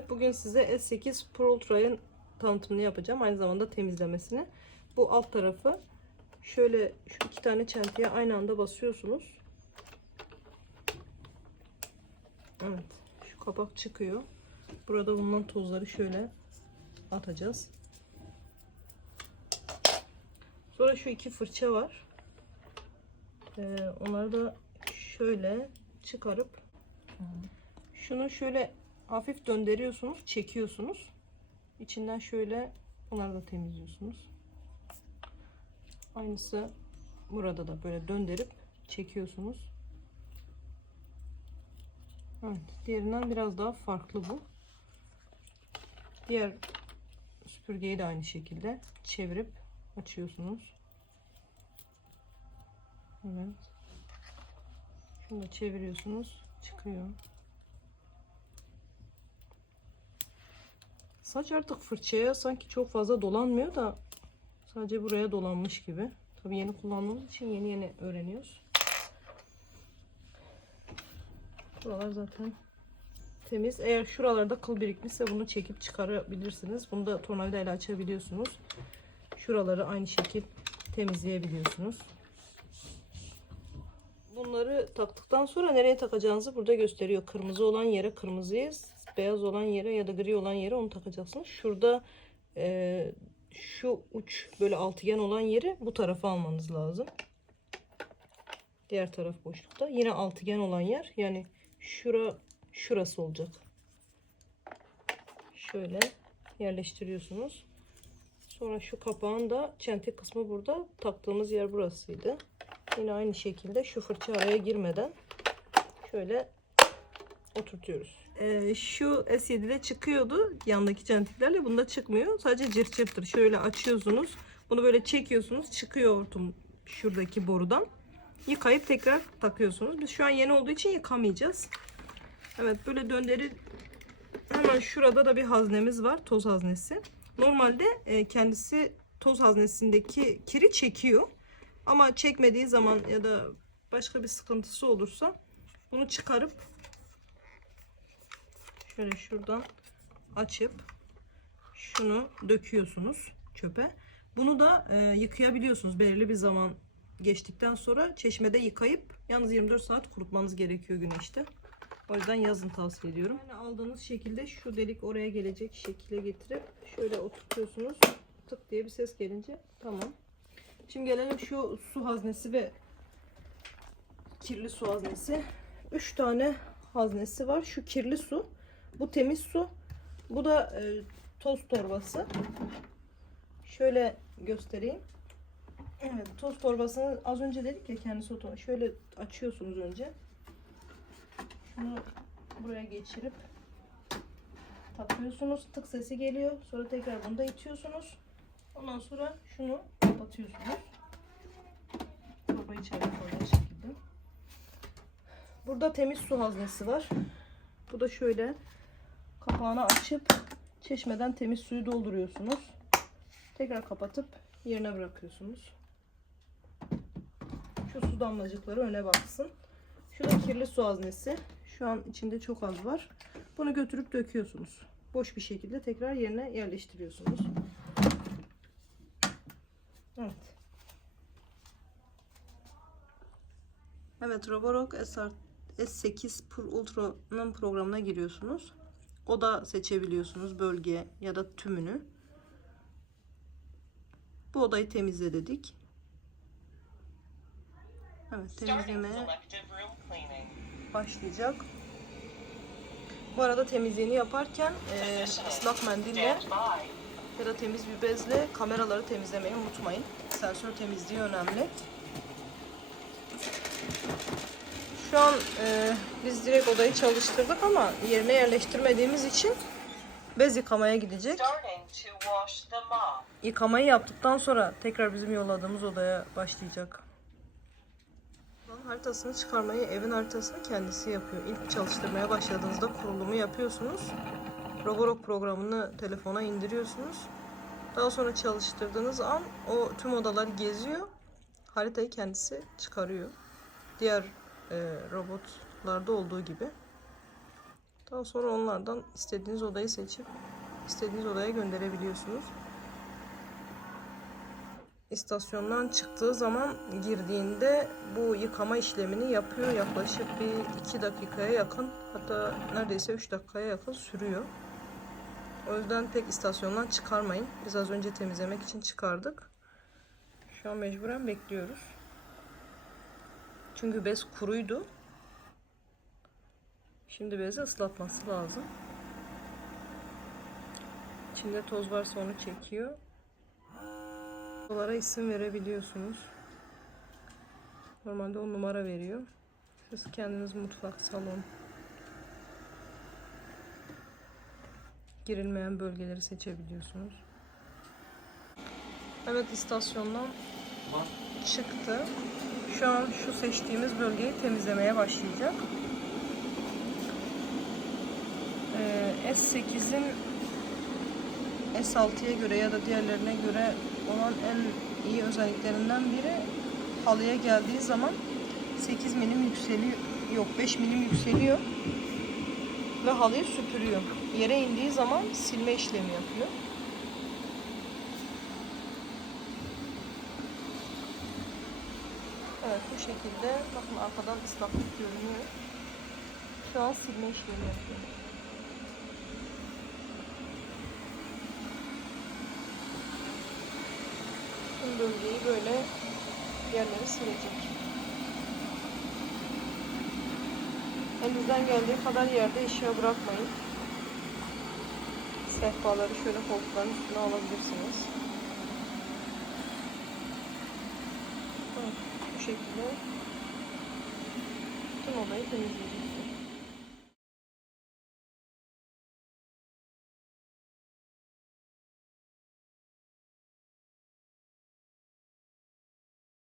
Evet bugün size S8 Pro Ultra'nın tanıtımını yapacağım. Aynı zamanda temizlemesini. Bu alt tarafı şöyle şu iki tane çentiye aynı anda basıyorsunuz. Evet. Şu kapak çıkıyor. Burada bulunan tozları şöyle atacağız. Sonra şu iki fırça var. Ee, onları da şöyle çıkarıp şunu şöyle hafif döndürüyorsunuz, çekiyorsunuz. İçinden şöyle onları da temizliyorsunuz. Aynısı burada da böyle döndürüp çekiyorsunuz. Evet, diğerinden biraz daha farklı bu. Diğer süpürgeyi de aynı şekilde çevirip açıyorsunuz. Evet. Şunu da çeviriyorsunuz. Çıkıyor. Saç artık fırçaya sanki çok fazla dolanmıyor da sadece buraya dolanmış gibi. Tabii yeni kullandığımız için yeni yeni öğreniyoruz. Buralar zaten temiz. Eğer şuralarda kıl birikmişse bunu çekip çıkarabilirsiniz. Bunu da tornavida ile açabiliyorsunuz. Şuraları aynı şekil temizleyebiliyorsunuz. Bunları taktıktan sonra nereye takacağınızı burada gösteriyor. Kırmızı olan yere kırmızıyı, beyaz olan yere ya da gri olan yere onu takacaksınız. Şurada e, şu uç böyle altıgen olan yeri bu tarafa almanız lazım. Diğer taraf boşlukta. Yine altıgen olan yer yani şura şurası olacak. Şöyle yerleştiriyorsunuz. Sonra şu kapağın da çentik kısmı burada. Taktığımız yer burasıydı. Yine aynı şekilde şu fırça araya girmeden şöyle oturtuyoruz. Ee, şu S7'de çıkıyordu yandaki çentiklerle. Bunda çıkmıyor. Sadece cırt cırttır. Şöyle açıyorsunuz. Bunu böyle çekiyorsunuz. Çıkıyor hortum şuradaki borudan. Yıkayıp tekrar takıyorsunuz. Biz şu an yeni olduğu için yıkamayacağız. Evet böyle döndürür. Hemen şurada da bir haznemiz var. Toz haznesi. Normalde e, kendisi toz haznesindeki kiri çekiyor. Ama çekmediği zaman ya da başka bir sıkıntısı olursa bunu çıkarıp şöyle şuradan açıp şunu döküyorsunuz çöpe. Bunu da e, yıkayabiliyorsunuz belirli bir zaman geçtikten sonra çeşmede yıkayıp yalnız 24 saat kurutmanız gerekiyor güneşte. O yüzden yazın tavsiye ediyorum. Yani aldığınız şekilde şu delik oraya gelecek şekilde getirip şöyle oturtuyorsunuz. Tık diye bir ses gelince tamam. Şimdi gelelim şu su haznesi ve kirli su haznesi. 3 tane haznesi var. Şu kirli su. Bu temiz su. Bu da e, toz torbası. Şöyle göstereyim. Evet toz torbasını az önce dedik ya kendisi otomatik. Şöyle açıyorsunuz önce. Şunu buraya geçirip takıyorsunuz. Tık sesi geliyor. Sonra tekrar bunu da itiyorsunuz. Ondan sonra şunu kapatıyorsunuz. Torbayı içeri koyduğu şekilde. Burada temiz su haznesi var. Bu da şöyle kapağını açıp çeşmeden temiz suyu dolduruyorsunuz. Tekrar kapatıp yerine bırakıyorsunuz. Şu su damlacıkları öne baksın. Şu da kirli su haznesi. Şu an içinde çok az var. Bunu götürüp döküyorsunuz. Boş bir şekilde tekrar yerine yerleştiriyorsunuz. Evet. Evet Roborock SR S8 Pro Ultra'nın programına giriyorsunuz. Oda seçebiliyorsunuz bölge ya da tümünü. Bu odayı temizle dedik. Evet temizlemeye başlayacak. Bu arada temizliğini yaparken e, ıslak mendille ya da temiz bir bezle kameraları temizlemeyi unutmayın. Sensör temizliği önemli. Şu an e, biz direkt odayı çalıştırdık ama yerine yerleştirmediğimiz için bez yıkamaya gidecek. Yıkamayı yaptıktan sonra tekrar bizim yolladığımız odaya başlayacak. Buranın Haritasını çıkarmayı, evin haritasını kendisi yapıyor. İlk çalıştırmaya başladığınızda kurulumu yapıyorsunuz. Roborock programını telefona indiriyorsunuz. Daha sonra çalıştırdığınız an o tüm odaları geziyor. Haritayı kendisi çıkarıyor. Diğer robotlarda olduğu gibi. Daha sonra onlardan istediğiniz odayı seçip istediğiniz odaya gönderebiliyorsunuz. İstasyondan çıktığı zaman girdiğinde bu yıkama işlemini yapıyor. Yaklaşık bir 2 dakikaya yakın hatta neredeyse 3 dakikaya yakın sürüyor. O yüzden pek istasyondan çıkarmayın. Biz az önce temizlemek için çıkardık. Şu an mecburen bekliyoruz. Çünkü bez kuruydu. Şimdi bezi ıslatması lazım. İçinde toz varsa onu çekiyor. Odalara isim verebiliyorsunuz. Normalde o numara veriyor. Siz kendiniz mutfak, salon, girilmeyen bölgeleri seçebiliyorsunuz. Evet istasyondan çıktı. Şu an şu seçtiğimiz bölgeyi temizlemeye başlayacak. Ee, S8'in S6'ya göre ya da diğerlerine göre olan en iyi özelliklerinden biri halıya geldiği zaman 8 milim yükseliyor yok 5 milim yükseliyor ve halıyı süpürüyor. Yere indiği zaman silme işlemi yapıyor. Evet bu şekilde bakın arkadan ıslaklık görünüyor. Şu an silme işlemi yapıyor. Tüm bölgeyi böyle yerleri silecek. Elinizden geldiği kadar yerde eşya bırakmayın. Sehpaları şöyle koltukların üstüne alabilirsiniz. Bu şekilde tüm odayı temizleyeceğiz.